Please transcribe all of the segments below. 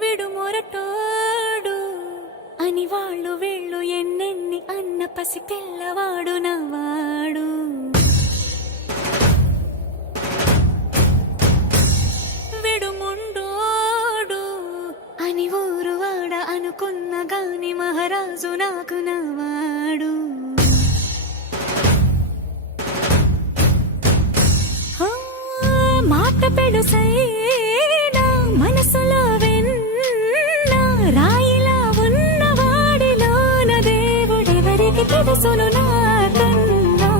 విడు మొరటోడు అని వాళ్ళు వీళ్ళు ఎన్నెన్ని అన్న పసి పిల్లవాడు నవ్వాడు. విడు ముండోడు అని ఊరు వాడ అనుకున్న గాని మహారాజు నాకు నవ్వాడు. మాట పెడుసైనా మనసులో వెన్న రాయిలా ఉన్నవాడిలోన దేవుడెవరికి తెలుసును నాకన్నా.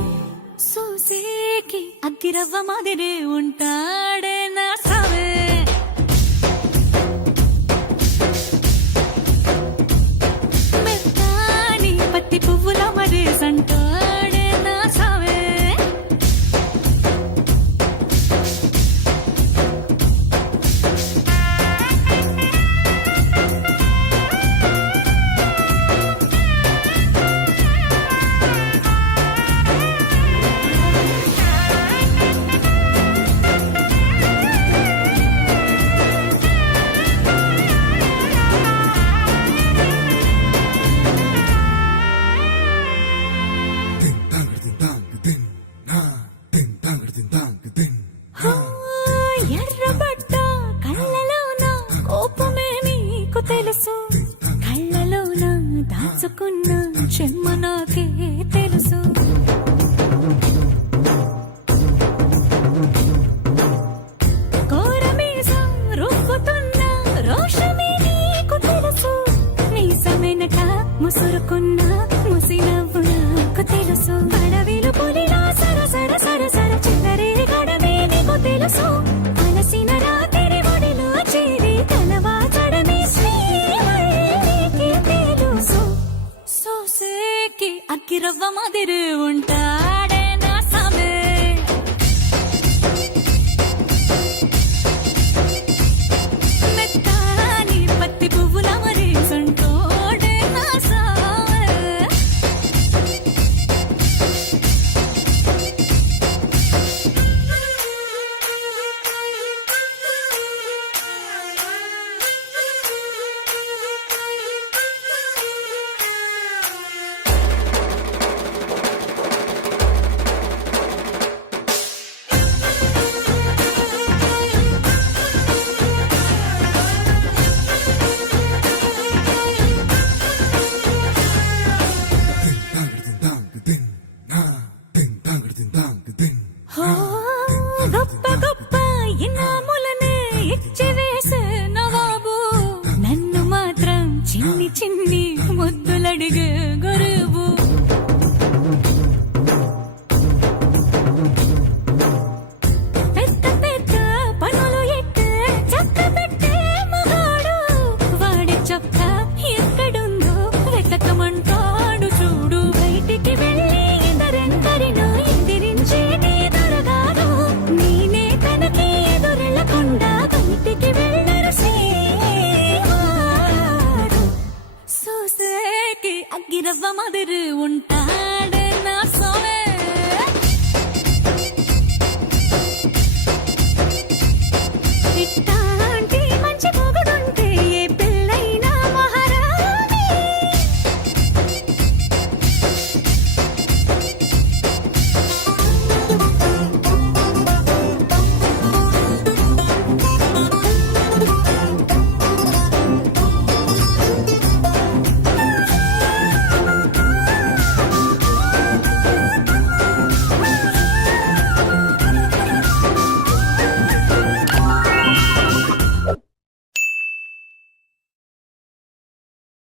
సూసేకి అగ్గిరవ్వ మాదిరే ఉంటాడే నా సావే. మెత్తాని పత్తి పువ్వుల మరేసంటాడే నా సావే. ఎర్రబడ్డ కళ్ళలోన కోపమే నీకు తెలుసు, కళ్ళలోన దాచుకున్న చెమ్మ నాకే తెలుసు.